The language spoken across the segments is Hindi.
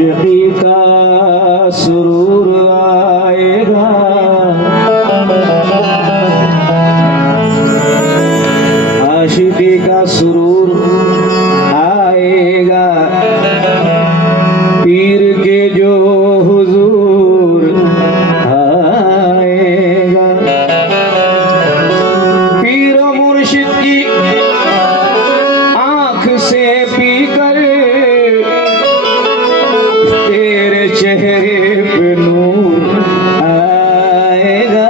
आशिकी का सुरूर आएगा, आशिकी का सुरूर आएगा, पीर के जो हुजूर आएगा। पीर मुर्शिद की आंख से पीकर तेरे चेहरे पे नूर आएगा।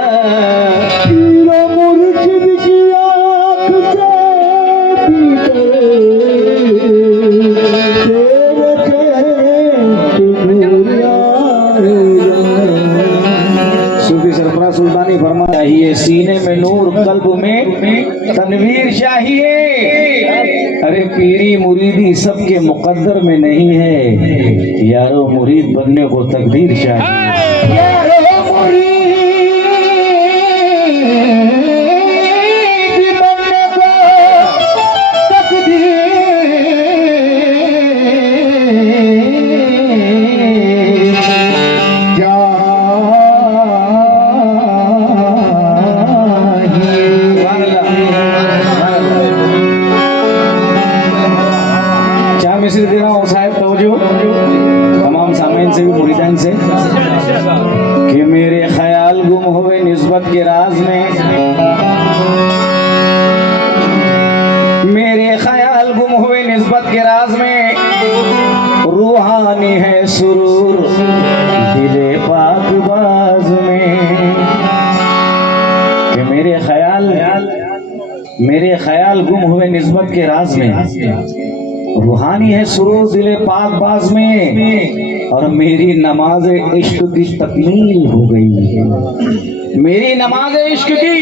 पीर मुर्शिद की आंख से सूफी सरफराज सुल्तानी फरमाता है, ये सीने में नूर, कल्ब में तनवीर चाहिए। अरे पीरी मुरीदी सबके मुकद्दर में नहीं है, यारो मुरीद बनने को तकदीर चाहिए। यारो मुरीद बनने को तकदीर मैसेज दे रहा हूँ साहब, तवज्जो तमाम सामीन से भी मुरीदान से, कि मेरे ख्याल गुम हुए निस्बत के राज में, मेरे ख्याल गुम हुए निस्बत के राज में, रूहानी है सुरूर दिले पाक बाज में। कि मेरे ख्याल गुम हुए निस्बत के राज में, रूहानी है सुरूर दिले पाक बाज में, और मेरी नमाज इश्क की तकमील हो गई है, मेरी नमाज इश्क की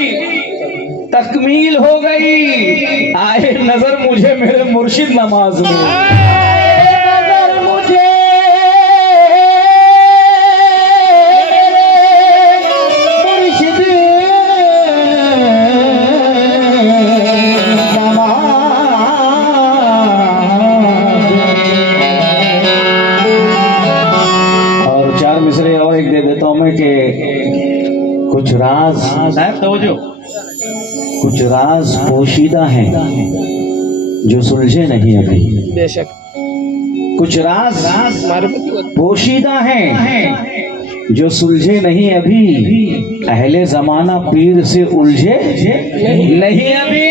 तकमील हो गई। आए नजर मुझे मेरे मुर्शिद नमाज में, नजर मुझे मुर्शिद कुछ राज साहब तवज्जो, कुछ राज पोशीदा हैं जो सुलझे नहीं अभी। बेशक कुछ राज पोशीदा हैं जो सुलझे नहीं अभी, अहले जमाना पीर से उलझे नहीं अभी,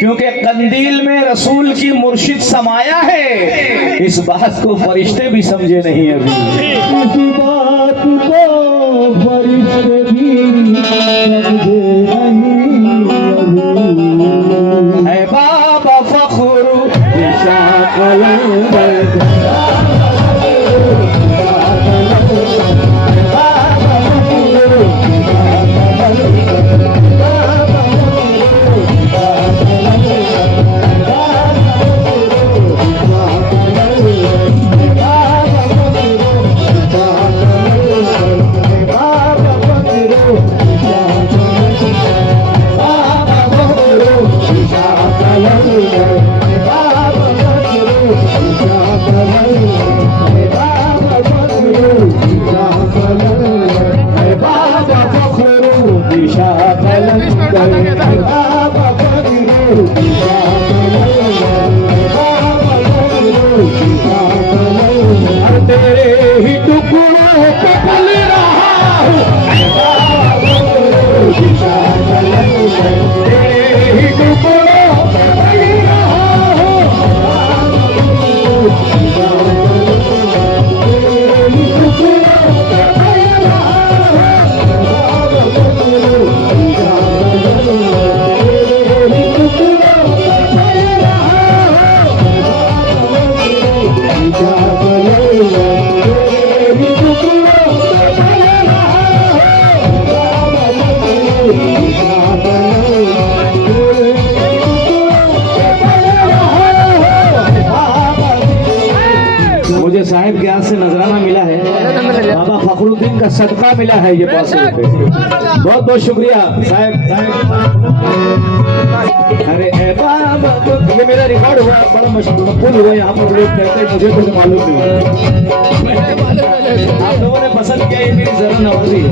क्योंकि कंदील में रसूल की मुर्शिद समाया है, इस बात को फरिश्ते भी समझे नहीं अभी। इस बात को फरिश्ते भी समझे नहीं अभी। है बाबा फख्र तेरे ही टुकड़ों को पल रहा हूँ, तेरे ही टुकड़ों को पल रहा मुझे साहिब के हाथ से नजराना मिला है, बाबा फखरुद्दीन का सदका मिला है ये 500 रुपए। बहुत बहुत शुक्रिया साहिब। अरे ये मेरा रिकॉर्ड हुआ, बड़ा मशहूर हुआ, यहाँ पर लोग कहते हैं, मुझे कुछ मालूम नहीं। आप लोगों ने पसंद किया, ये मेरी जरूर नवाजी है।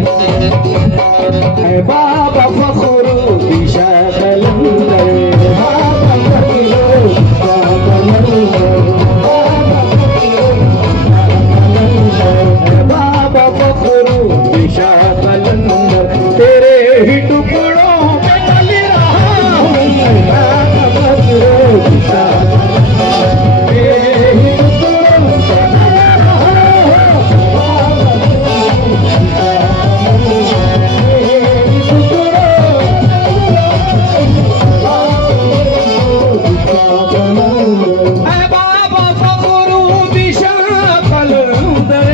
बाबा फखरुद्दीन शाह कलंदर, बाबा फखरुद्दीन शाह कलंदर, बाबा फखरुद्दीन शाह कलंदर, तेरे ही टुकड़ों में चल रहा हूँ। बाबा फखरुद्दीन शाह तेरे ही टुकड़ों में चल रहा हूँ। बाबा फखरुद्दीन शाह कलंदर,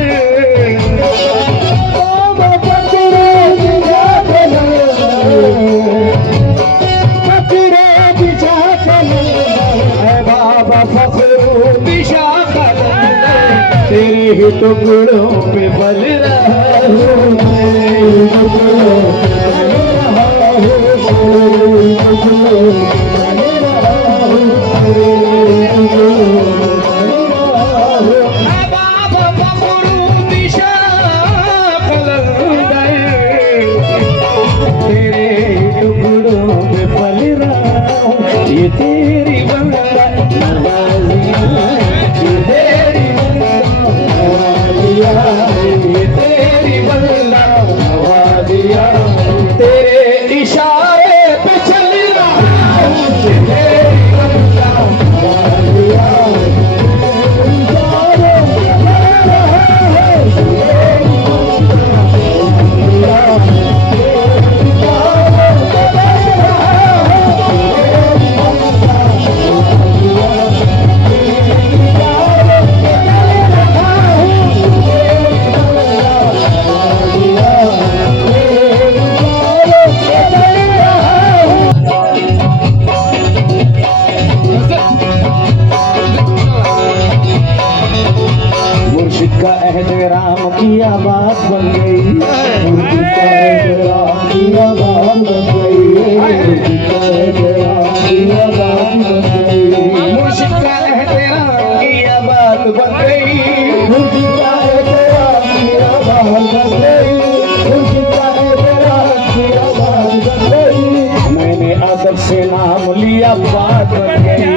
बाबा फखरुद्दीन शाह कलंदर, बाबा फखरुद्दीन शाह कलंदर, तेरे ही टुकड़ों पे पल रहा हूँ, तेरे ही टुकड़ों पे पल रहा हूँ, तेरे ही टुकड़ों पे पल रहा हूँ, तेरे ही टुकड़ों पे पल रहा हूँ। बाबा फखरुद्दीन शाह कलंदर, तेरे टुकड़ों पे पल रहा हूँ, ये तेरी बंदा नवाजिया, ये तेरी बंदा नवाजिया, ये तेरी बंदा नवाजिया, तेरे इशारे पे चल रहा हूँ, ये तेरी बंदा नवाजिया, तेरे इशारे पे चल रहा हूँ, तेरी बंदा मुर्शिद का एहतराम किया बात बन गई, मुर्शिद का एहतराम किया बात बन गई, मुर्शिद का एहतराम किया बात बन गई, मुर्शिद का एहतराम किया बात बन गई, मुर्शिद का एहतराम किया बात बन गई, मुर्शिद का एहतराम किया बात बन गई, मैंने अदब से नाम लिया बात बन गई,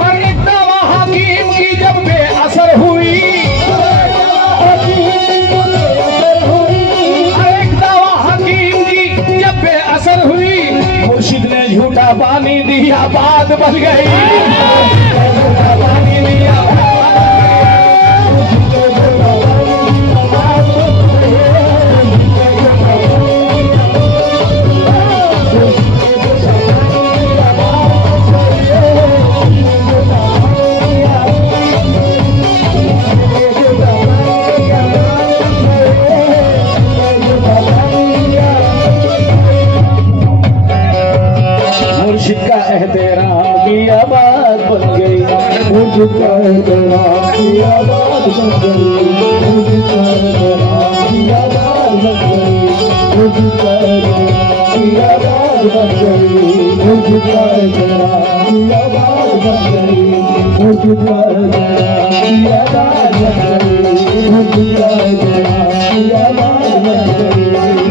हर एक दवा हकीम की जब बेअसर हुई, हर एक दवा हकीम की जब बेअसर हुई, मुर्शिद ने झूठा पानी दिया बात बन गई, झूठा पानी दिया मुर्शिद का एहतराम किया बात बन गई, मुर्शिद का एहतराम किया बात बन गई, मुर्शिद का एहतराम किया बात बन गई, मुर्शिद का एहतराम किया बात बन गई, मुर्शिद का एहतराम किया बात बन गई, मुर्शिद का एहतराम किया बात बन गई, मुर्शिद का एहतराम किया बात बन गई,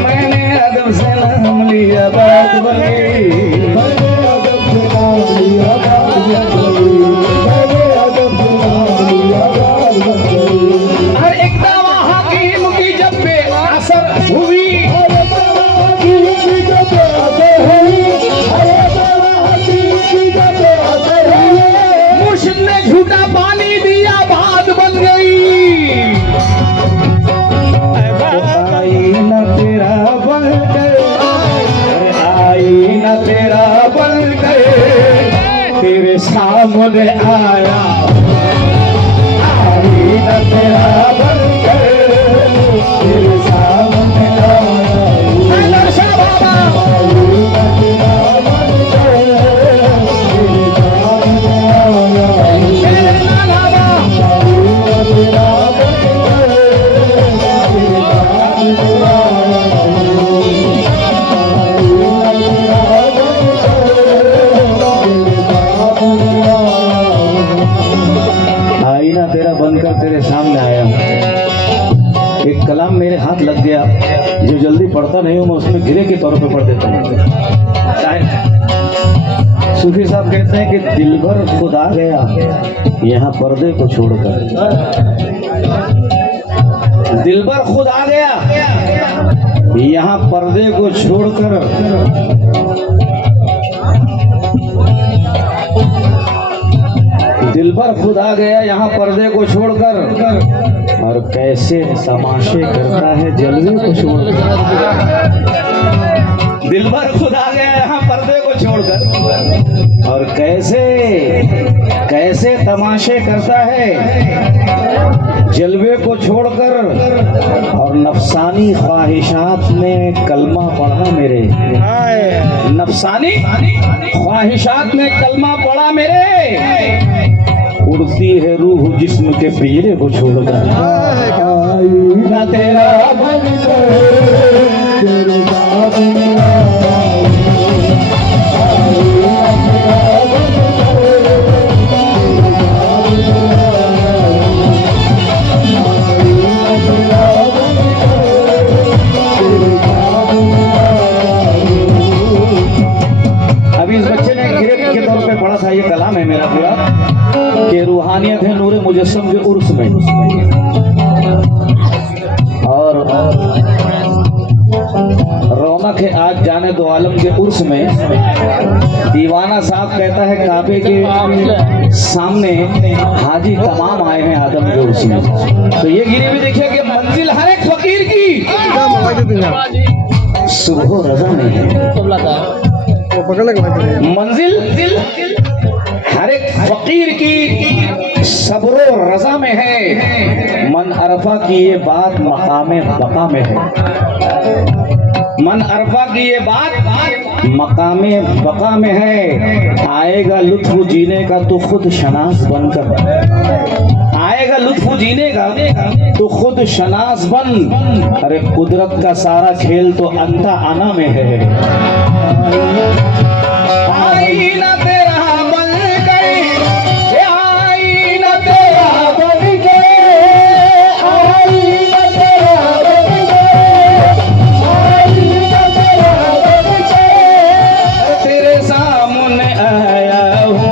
मैंने अदब से नाम लिया बात बन गई, हर एक दवा हकीम की जब बेअसर हुई, मुर्शिद ने झूठा पानी दिया बात बन गई, आईना तेरा बन गए, आईना तेरा बन गए, तेरे सामने आया, आईना तेरा बन गए, तेरे सामने आया, आईना तेरा बन गए, तेरे सामने आया, सूफी साहब कहते हैं कि दिल भर खुद आ गया यहाँ पर्दे को छोड़कर, दिल भर खुद आ गया यहाँ पर्दे को छोड़कर, दिल भर खुद आ गया यहाँ पर्दे को छोड़कर, और कैसे तमाशे करता है जलवे को छोड़कर। दिल भर खुद आ गया यहाँ पर्दे को छोड़कर, और कैसे कैसे तमाशे करता है जलवे को छोड़कर। और नफसानी ख्वाहिशात में कलमा पढ़ा मेरे, नफसानी ख्वाहिशात में कलमा पढ़ा मेरे, उड़ती है रूह जिस्म के पिंजरे को छोड़कर। ना तेरा बन तेरे अभी इस बच्चे ने गिरफ्त के तौर पे पढ़ा था, ये कलाम है मेरा पूरा, कि रूहानियत है नूरे मुजस्सम के उर्स में। और रौनक है आज जाने दो आलम के उर्स में। दीवाना साहब कहता है काबे के सामने हाजी तमाम आए हैं आदम के उर्स में। तो ये गिरे भी देखिए कि मंजिल हर एक फकीर की सुबह रजा में है, मंजिल हर एक फकीर की सब्रो रजा में है। मन अरफा की ये बात मकामे बका में है, मन अरफा की ये बात मकामे बका में है। आएगा लुत्फ जीने का तो खुद शनास बनकर, आएगा लुत्फ जीने का तो खुद शनास बन। अरे कुदरत का सारा खेल तो अंता आना में है। आईना तेरा बन गई, आईना तेरा बन गई, आईना तेरा बन गई, आईना तेरा बन गई। तेरे सामने आया हूँ,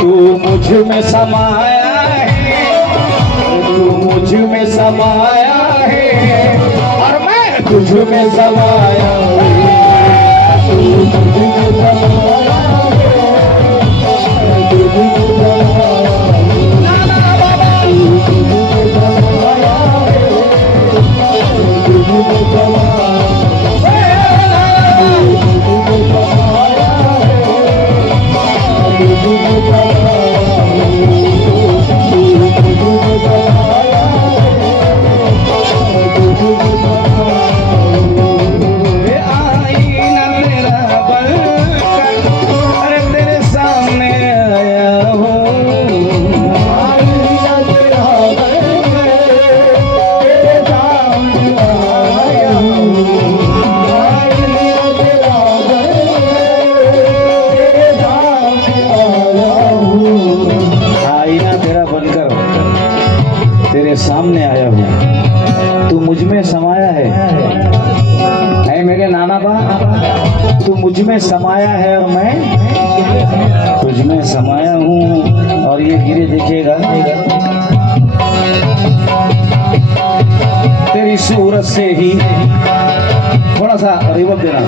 तू मुझ में समाया है, तू मुझ में समाया है, और मैं तुझ में समाया हूँ। तेरे सामने आया हूँ, तू मुझ में समाया है मेरे नाना बा, तू मुझ में समाया है और मैं तुझ में समाया हूँ। और ये गिरे देखिएगा, तेरी सूरत से ही, थोड़ा सा रिवर्ब देना,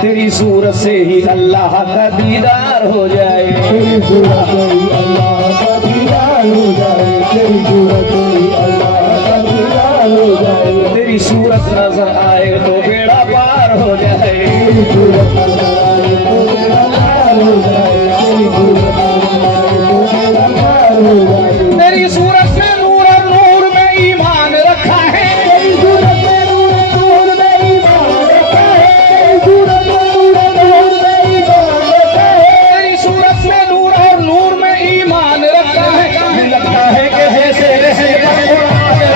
तेरी सूरत से ही अल्लाह का दीदार हो जाए, तेरी सूरत से ही अल्लाह का दीदार हो जाए, तेरी सूरत से ही अल्लाह का दीदार हो जाए। तेरी सूरत नजर आए तो बेड़ा पार हो जाए, तेरी सूरत नजर आए तो बेड़ा पार हो जाए, तेरी सूरत नजर आए तो बेड़ा पार हो जाए। तेरी सूरत में नूर और नूर में ईमान रखा है, तेरी सूरत में नूर और नूर में ईमान रखा है, तेरी सूरत में नूर और नूर में ईमान रखा है, तेरी सूरत में नूर और नूर में ईमान रखा है। लगता है कि ऐसे रहे रखा है,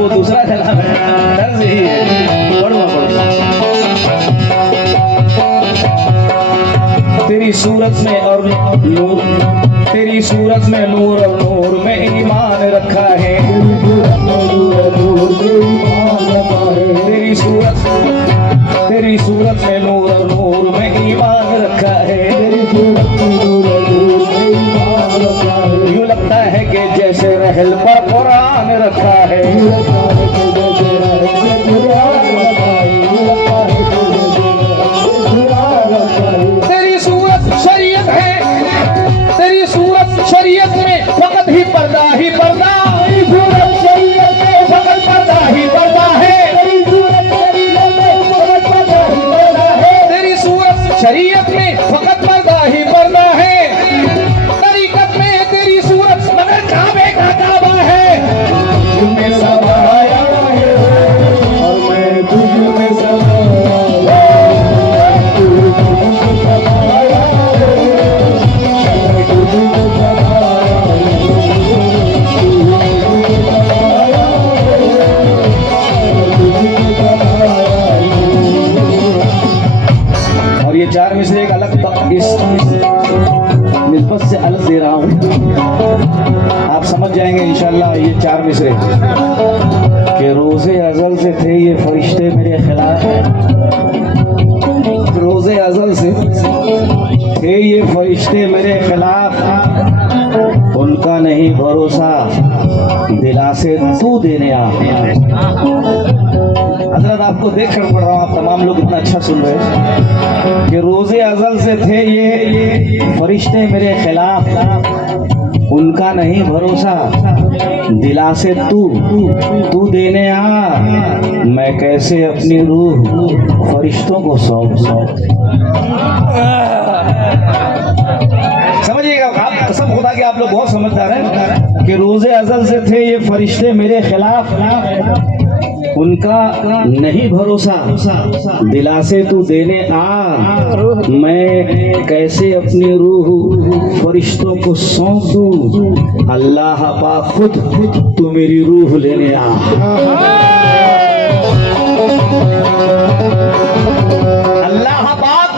वो दूसरा कलाम है, तर्ज ही है। पढ़ो पढ़ो। तेरी सूरत में और नूर, तेरी सूरत में नूर और नूर में ईमान रखा है। तेरी सूरत में नूर और नूर में ईमान रखा है। यूं लगता है कि जैसे रहल पर कुरान रखा है। तेरी सूरत शरीयत है, तेरी सूरत शरीयत में फकत ही पर्दा ही पर्दा, सूरत शरीयत में फकत पर्दा ही पर्दा है। तेरी सूरत शरीयत में फकत पर्दा ही पर्दा है। तरीकत में तेरी सूरत मगर काबे का काबा है। तुझमें समाया है और मैं तुझ में समाया। और ये चार में से एक अलग इस निस्बत से अलग दे रहा हूं, आप समझ जाएंगे इंशाल्लाह। ये चार मिसरे कि रोजे अजल से थे ये फरिश्ते मेरे खिलाफ, रोजे अजल से थे ये फरिश्ते मेरे खिलाफ, उनका नहीं भरोसा दिलासे तू देने आ। हजरत आपको देख कर पढ़ रहा हूँ, आप तमाम लोग इतना अच्छा सुन रहे हैं कि रोजे अजल से थे ये फरिश्ते मेरे खिलाफ, उनका नहीं भरोसा दिलासे तू देने आ। मैं कैसे अपनी रूह फरिश्तों को सौंप समझिएगा आप, कसम खुदा के आप लोग बहुत समझदार हैं कि रोजे अजल से थे ये फरिश्ते मेरे खिलाफ, उनका नहीं भरोसा दिलासे तू देने आ। मैं कैसे अपनी रूह फरिश्तों को सौंप दूं, अल्लाह पाक खुद तू मेरी रूह लेने आ। अल्लाह पाक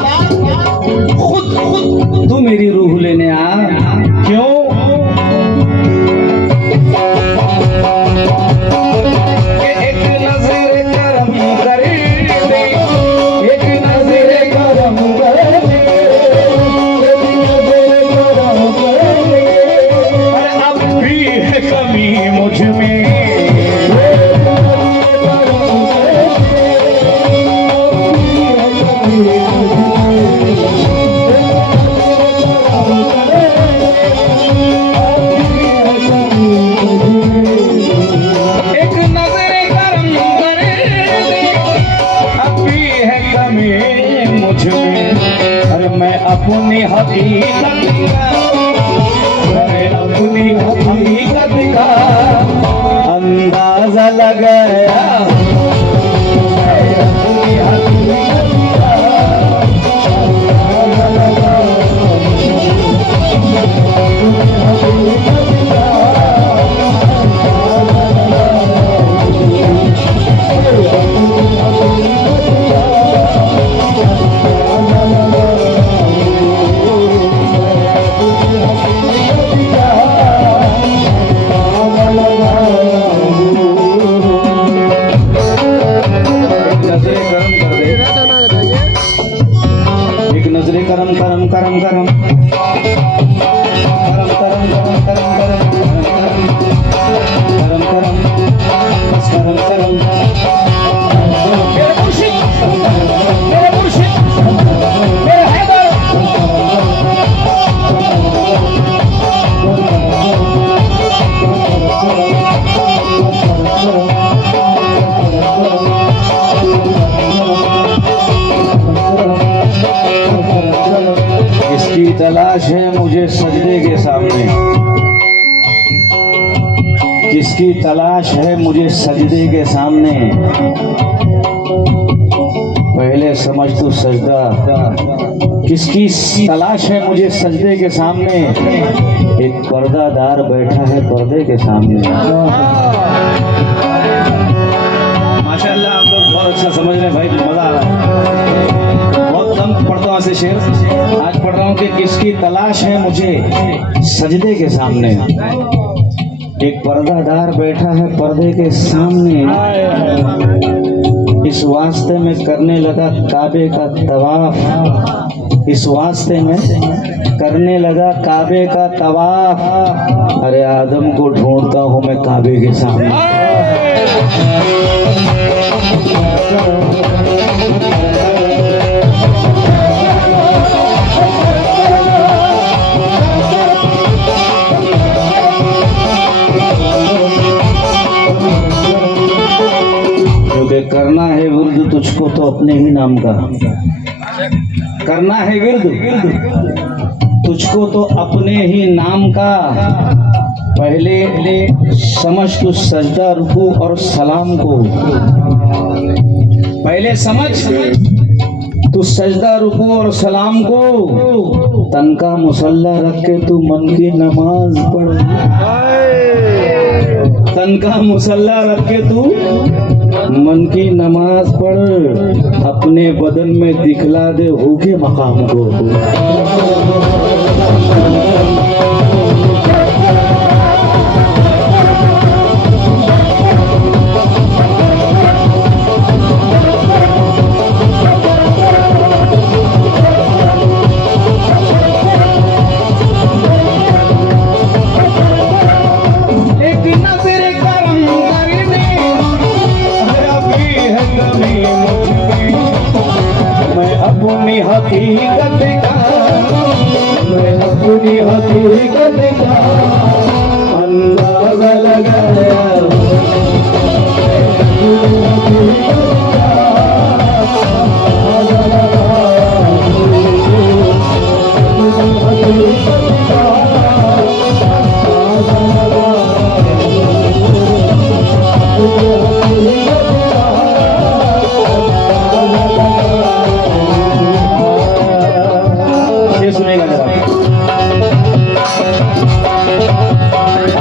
खुद तू मेरी रूह लेने आ। क्यों? अपनी हकीकत का अंदाजा लगाया। तलाश है मुझे सजदे के सामने, किसकी तलाश है मुझे सजदे के सामने। पहले समझ तू सजदा, किसकी तलाश है मुझे सजदे के सामने। एक पर्दादार बैठा है पर्दे के सामने। बहुत अच्छा समझ रहे हैं भाई, मजा आ रहा है। बहुत कम पढ़ता हूँ ऐसे शेर, आज पढ़ रहा हूँ कि किसकी तलाश है मुझे सजदे के सामने। एक पर्दादार बैठा है पर्दे के सामने, इस वास्ते में करने लगा काबे का तवाफ, इस वास्ते में करने लगा काबे का तवाफ। अरे आदम को ढूंढता हूँ मैं काबे के सामने। क्योंकि करना है विर्द तुझको तो अपने ही नाम का, करना है विर्द तुझको तो अपने ही नाम का। पहले समझ तू सजदा रुकू और सलाम को, पहले समझ तू सजदा रुकू और सलाम को। तन का मुसल्ला रख के तू मन की नमाज पढ़, तन का मुसल्ला रख के तू मन की नमाज पढ़। अपने बदन में दिखला दे होके मकाम को। अपनी हकीकत का, मैं अपनी हकीकत का अंदाजा लगाया।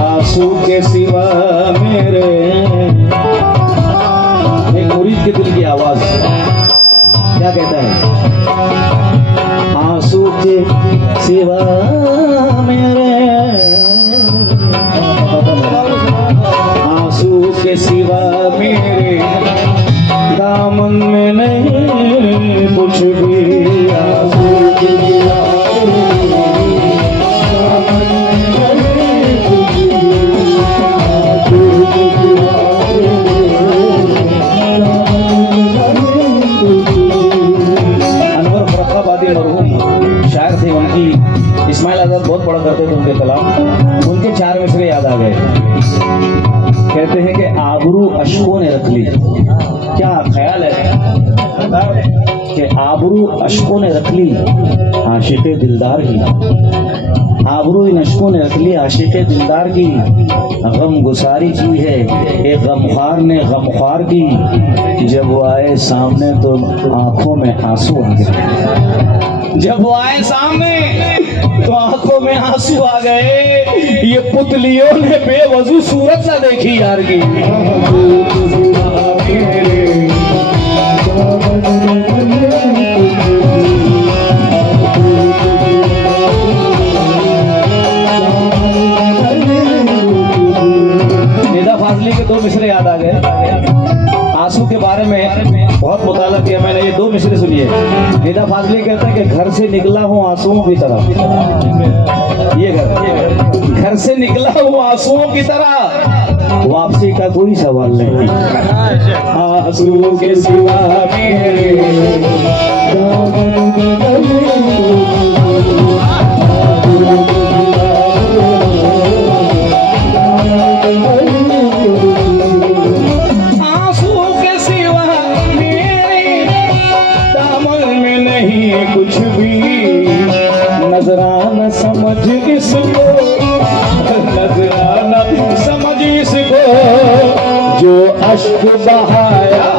आंसू के सिवा मेरे, एक मुरीद के दिल की आवाज क्या कहता है? आंसू के सिवा मेरे, आंसू के सिवा मेरे दामन में नहीं कुछ भी। आंसू के सिवा इस्माइल आजाद बहुत पढ़ा करते थे उनके कलाम, उनके 4 मिसरे याद आ गए। कहते हैं कि आबरू अशकों ने रख ली। क्या ख्याल है कि आबरू अशकों ने रख ली आशिक़े दिलदार की, आबरू इन अशकों ने रख ली आशिक़े दिलदार की। गम गुसारी की है एक गमखार ने गमखार की, जब वो आए सामने तो आंखों में आंसू आ गए। जब वो आए सामने तो आंखों में आंसू आ गए। ये पुतलियों ने बेवजू सूरत ना देखी यार की। निदा फाजली के 2 मिसरे याद आ गए। आंसू के बारे में बहुत मुताला किया मैंने, ये 2 मिसरे सुनिए। निदा फाजली कहता है कि घर से निकला हूँ आंसुओं की तरह, ये घर से निकला हूँ आंसुओं की तरह, वापसी का कोई सवाल नहीं। आंसुओं के सिवा मेरे कुछ भी। नजराना समझ इसको, नजराना समझ इसको, जो अश्क बहाया।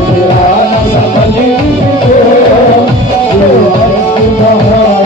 नजराना समझ इसको, जो अश्क बहाया।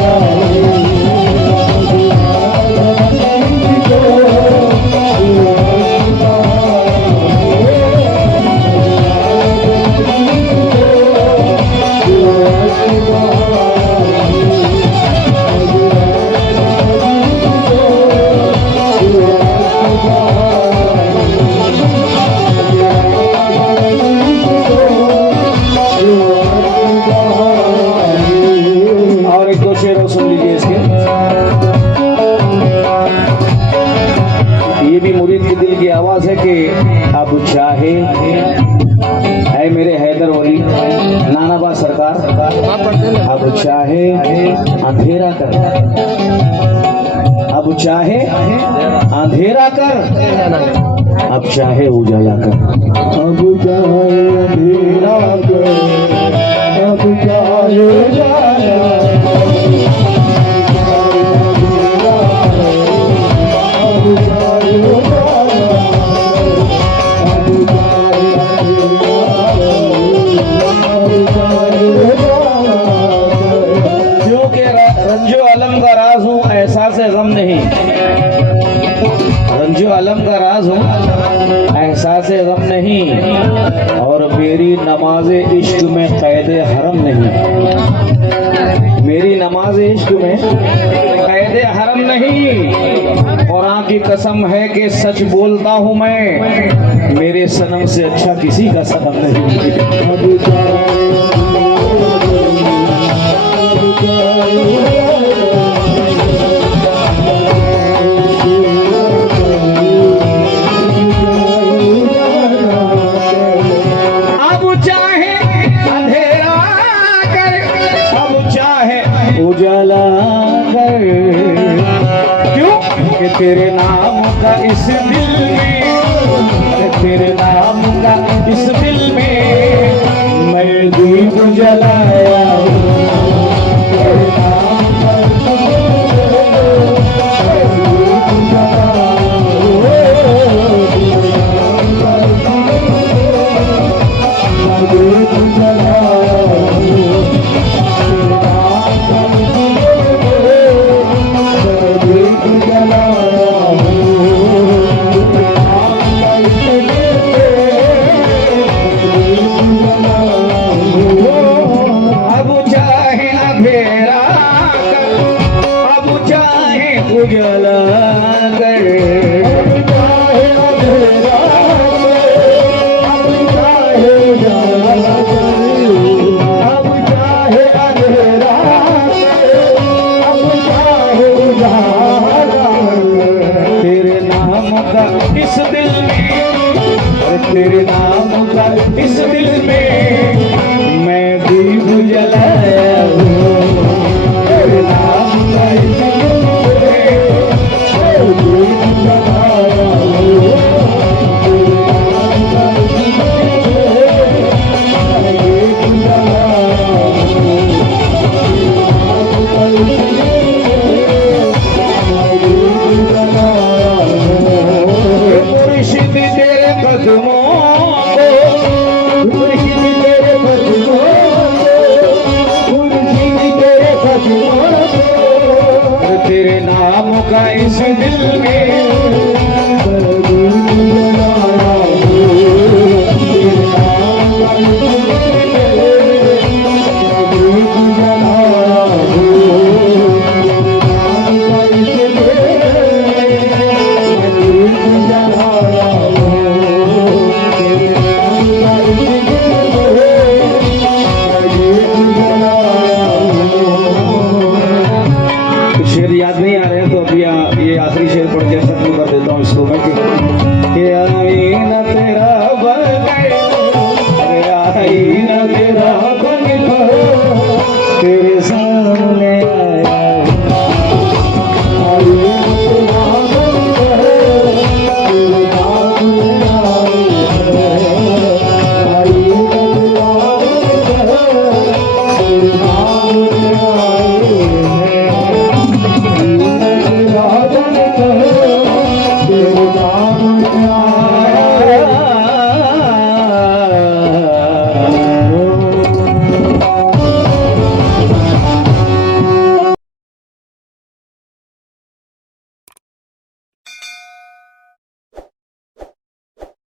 ये भी मुरीद के दिल की आवाज है कि अब चाहे है मेरे हैदर वली नानाबा सरकार, अब चाहे अंधेरा कर, अब चाहे अंधेरा कर, अब चाहे उजाला कर, अब चाहे अंधेरा कर, अब चाहे उजाला गम नहीं, रंजो आलम का राज हूँ, एहसास गम नहीं, और मेरी नमाज इश्क में कैद हरम नहीं, मेरी नमाज इश्क में कैद हरम नहीं। कुरान की कसम है कि सच बोलता हूँ मैं, मेरे सनम से अच्छा किसी का सनम नहीं। उजाला कर, क्यों कि तेरे नाम का इस दिल में, तेरे नाम का इस दिल में मैं दीप जलाया, तेरे नाम का उजाला कर, अब चाहे अंधेरा कर, अब चाहे अंधेरा कर, अब चाहे उजाला कर, तेरे नाम का इस दिल में, तेरे नाम का इस दिल में मैं दीप जलाया हूँ, तेरे नाम का इस दिल तेरे नाम का इस दिल में याद नहीं आ रहे हैं तो अभी ये आखिरी शेर पढ़ के खत्म कर देता हूँ इसको मैं कि आईना तेरा बन गए, आईना तेरा बन गए, तेरे